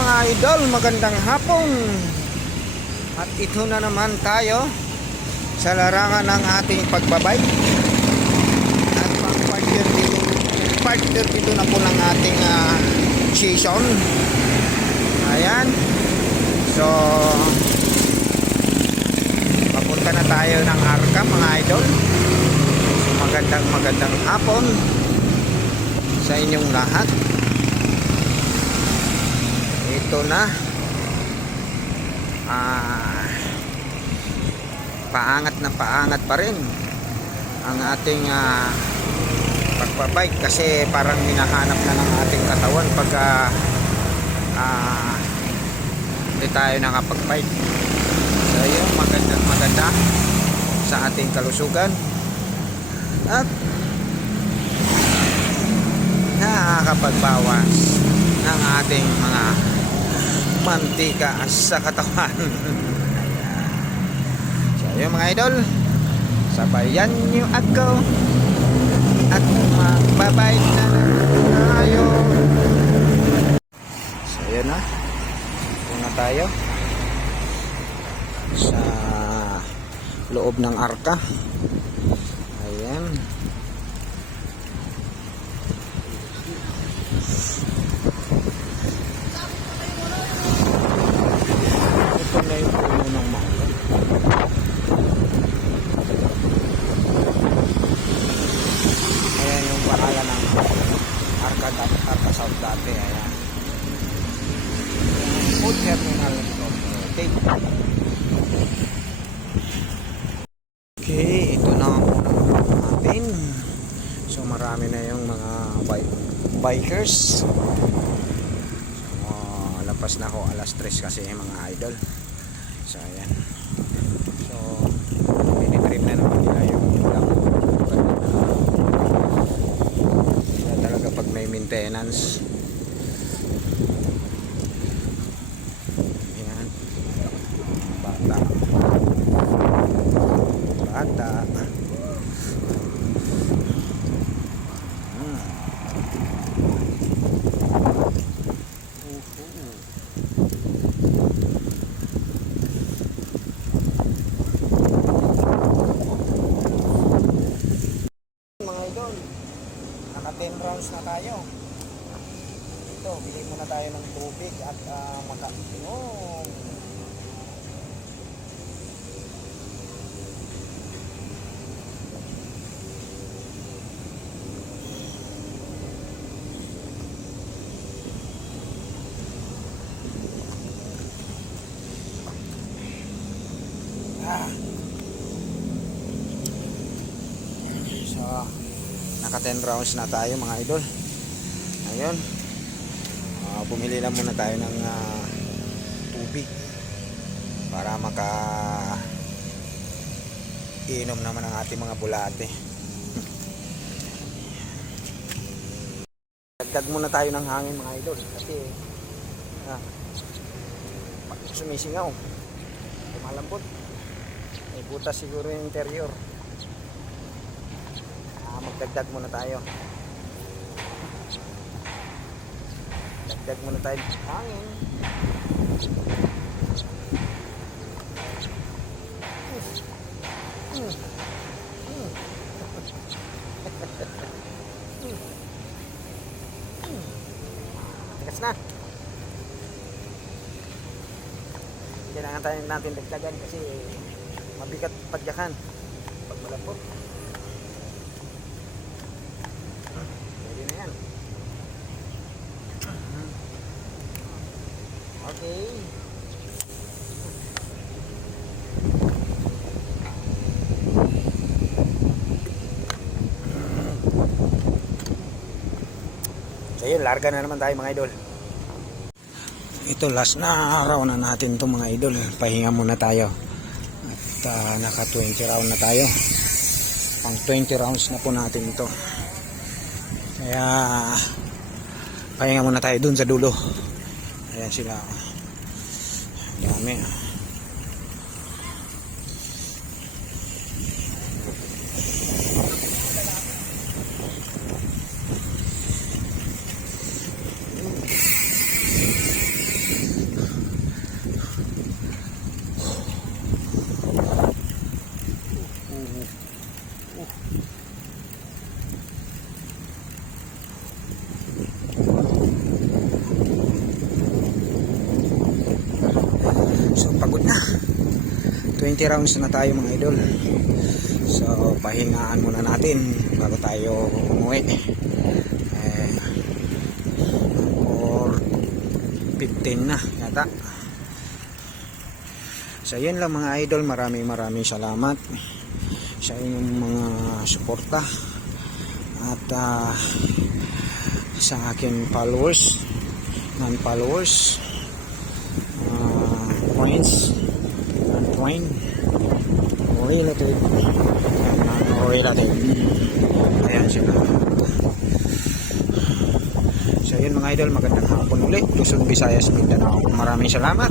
mga idol, magandang hapon. At ito na naman tayo sa larangan ng ating pagbabike. At part 32 na po ng ating season. Ayan. So papunta na tayo ng Arca mga idol. Magandang hapon sa inyong lahat. Ito na paangat pa rin ang ating pagbabike kasi parang hinahanap na ng ating katawan pag hindi tayo nakapagbike. So yun, maganda sa ating kalusugan at nakakapagbawas ng ating mga mantika sa katawan. So yun mga idol, sabayan nyo ako at magbabike na tayo. So yun na, una tayo sa loob ng Arca. Ayan. Ito na yung puno ng mango. Ayan yung pangalan ng Arca South dati. Ayan. Food terminal. Okay, ito na ang unang natin. So marami na yung mga bikers. Lapas na ako alas 3 kasi mga idol. So ayan. So pinitrim na naman nila yung ulang. Kaya talaga pag may maintenance. Ayan. Bata. Mga idol, naka 10 rounds na tayo. Ito, bili muna tayo ng tubig at makainom. So naka 10 rounds na tayo mga idol. Ayun, bumili lang muna tayo ng tubig para iinom naman ang ating mga bulate. Dagdag muna tayo ng hangin mga idol kasi sumisingaw, malambot. May butas siguro yung interior. Magdagdag muna tayo. Dagdag muna tayo ng hangin. Tigas na. Kailangan tayo natin dagdagan kasi mabigat padyakan pag malapot. Pwede na yan. Okay. So yun, larga na naman tayo mga idol. Ito last na araw na natin itong mga idol. Pahinga muna tayo. At naka 20 round na tayo. Pang 20 rounds na po natin ito. Kaya pahinga muna tayo dun sa dulo. Ayan sila. Dami. 20 rounds na tayo mga idol. So pahingaan muna natin bago tayo umuwi. Or 15 na yata. So yun lang mga idol, maraming salamat sa inyong mga suporta at sa akin followers, non-followers, friends, non-friend, relative, and non-relative. Ayan sila. So yun mga idol, magandang hapon ulit. Luzon, Visayas, Mindanao. Maraming salamat.